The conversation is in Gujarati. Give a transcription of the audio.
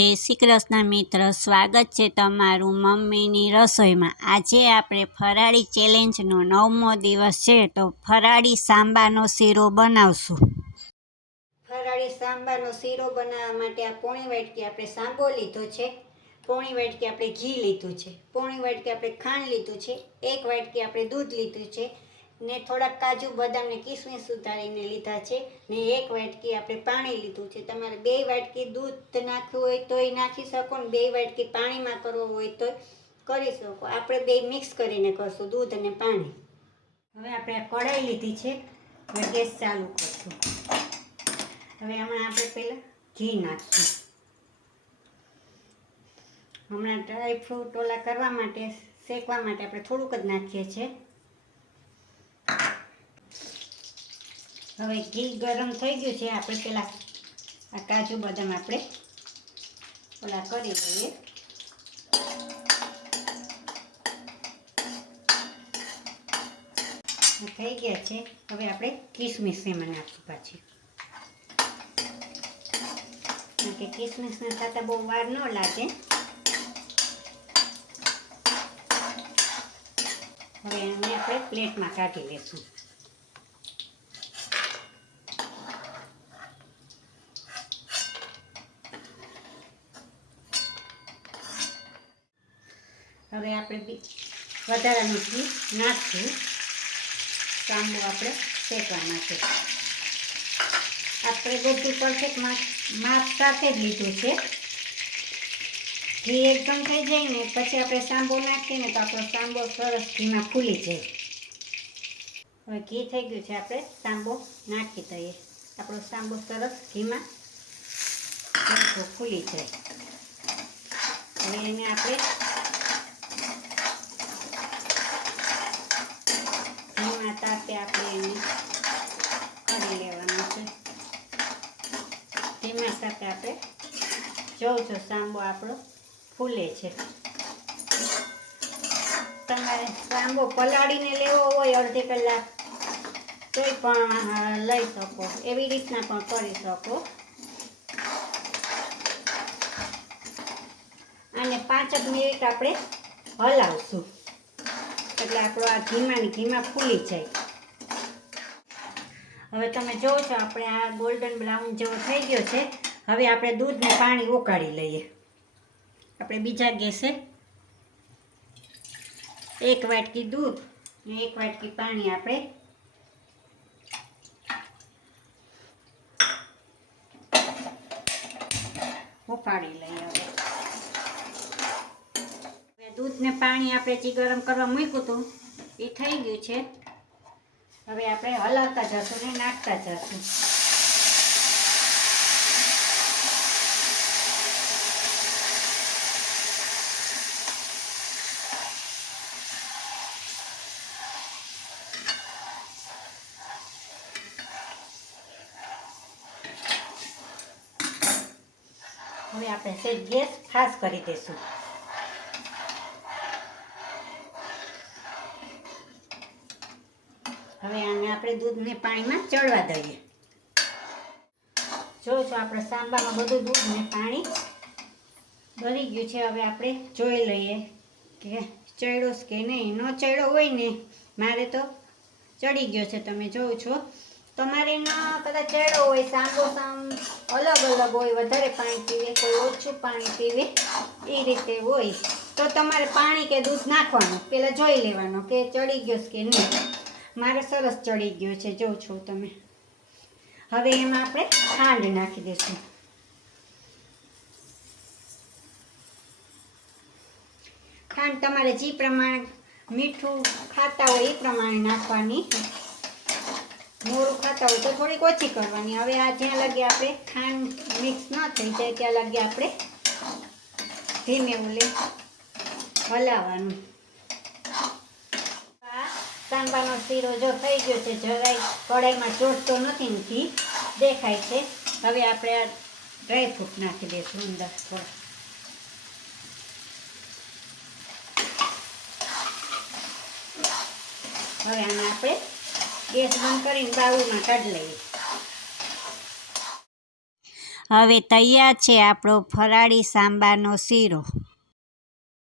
જય શ્રી કૃષ્ણ મિત્ર, સ્વાગત છે તમારું મમ્મીની રસોઈમાં। આજે આપણે ફરાળી ચેલેન્જનો 9મો દિવસ છે, તો ફરાળી સાંબાનો શીરો બનાવશું। ફરાળી સાંબાનો શીરો બનાવવા માટે આ પોણી વાટકી આપણે સાંબો લીધો છે, પોણી વાટકી આપણે ઘી લીધું છે, પોણી વાટકી આપણે ખાંડ લીધું છે, 1 વાટકી આપણે દૂધ લીધું છે ને થોડાક કાજુ બદામ ને કિસમિસ સુધારીને લીધા છે ને 1 વાટકી આપણે પાણી લીધું છે। તમારે 2 વાટકી દૂધ નાખવું હોય તોય નાખી શકો ને 2 વાટકી પાણીમાં કરવો હોય તો કરી શકો। આપણે બે મિક્સ કરીને કરશું, દૂધ અને પાણી। હવે આપણે આ કઢાઈ લીધી છે, હવે ગેસ ચાલુ કરશું। હવે હમણાં આપણે પહેલાં ઘી નાખીશું। હમણાં ડ્રાય ફ્રૂટ ઓલા કરવા માટે શેકવા માટે આપણે થોડુંક જ નાખીએ છીએ। હવે ઘી ગરમ થઈ ગયું છે, આપણે પહેલાં આ કાજુ બદામ આપણે ઓલા કરી લઈએ। થઈ ગયા છે, હવે આપણે કિસમિસ એમાં નાખીશું પાછી, કે કિસમિસને સાથે બહુ વાર ન લાગે। હવે એને આપણે પ્લેટમાં કાઢી લઈશું। હવે આપણે વધારાનું ઘી નાખશું સાંબો આપણે શેકવા માટે। આપણે બધું પરફેક્ટ માપ સાથે જ લીધું છે। ઘી એકદમ થઈ જાય ને પછી આપણે સાંબો નાખીએ ને તો આપણો સાંબો સરસ ઘીમાં ફૂલી જાય। હવે ઘી થઈ ગયું છે, આપણે સાંબો નાખી દઈએ, આપણો સાંબો સરસ ઘીમાં ફૂલી જાય। હવે એને આપણે ધીમા તાપે આપણે એને કરી લેવાનું છે। ધીમા તાપે આપણે જોઉં છો સાંબો આપણો ફૂલે છે। તમારે સાંબો પલાળીને લેવો હોય અડધી કલાક તોય પણ લઈ શકો, એવી રીતના પણ કરી શકો। અને 5 મિનિટ આપણે હલાવશું એટલે આપણો આ ઘીમાં ફૂલી જાય। હવે તમે જોવો છો આપણે આ ગોલ્ડન બ્રાઉન જેવો થઈ ગયો છે। હવે આપણે દૂધ ને પાણી ઉકાળી લઈએ। આપણે બીજા ગેસે 1 વાટકી દૂધ ને 1 વાટકી પાણી આપણે ઉકાળી લઈએ। હવે દૂધ ને પાણી આપણે જે ગરમ કરવા મૂક્યું હતું એ થઈ ગયું છે। હવે આપણે હલાવતા જશું ને નાખતા જશું। હવે આપણે સેજ ગેસ ફાસ્ટ કરી દઈશું। હવે આને આપણે દૂધને પાણીમાં ચડવા દઈએ। જો આપણે સાંબામાં બધું દૂધ ને પાણી ભરી ગયું છે। હવે આપણે જોઈ લઈએ કે ચડ્યો કે નહીં। ન ચડ્યો હોય ને, મારે તો ચડી ગયો છે, તમે જોવો છો। તમારે ન કદાચ ચડ્યો હોય, સાંબો અલગ હોય, વધારે પાણી પીવે, કોઈ ઓછું પાણી પીવે, એ રીતે હોય તો તમારે પાણી કે દૂધ નાખવાનું, પહેલાં જોઈ લેવાનું કે ચડી ગયો કે નહીં। મારે સરસ ચડી ગયો છે, જો છો તમે। હવે એમાં આપણે ખાંડ નાખી દઈશું। ખાંડ તમારે જે પ્રમાણે મીઠું ખાતા હોય એ પ્રમાણે નાખવાની, મોરું ખાતા હોય તો થોડીક ઓછી કરવાની। હવે આ જ્યાં લગી આપણે ખાંડ મિક્સ ન થઈ જાય ત્યાં લગી આપણે ધીમે ઉલે હલાવવાનું। સાંબાનો શીરો જો થઈ ગયો છે, જરાય કઢાઈમાં ચોટતો નથી ને ઘી દેખાય છે। હવે આપણે આ ડ્રાયફ્રૂટ નાખી દઈશું અંદર થોડા। હવે આને આપણે ગેસ બંધ કરીને બાઉલમાં કાઢી લઈએ। હવે તૈયાર છે આપણો ફરાળી સાંબારનો શીરો.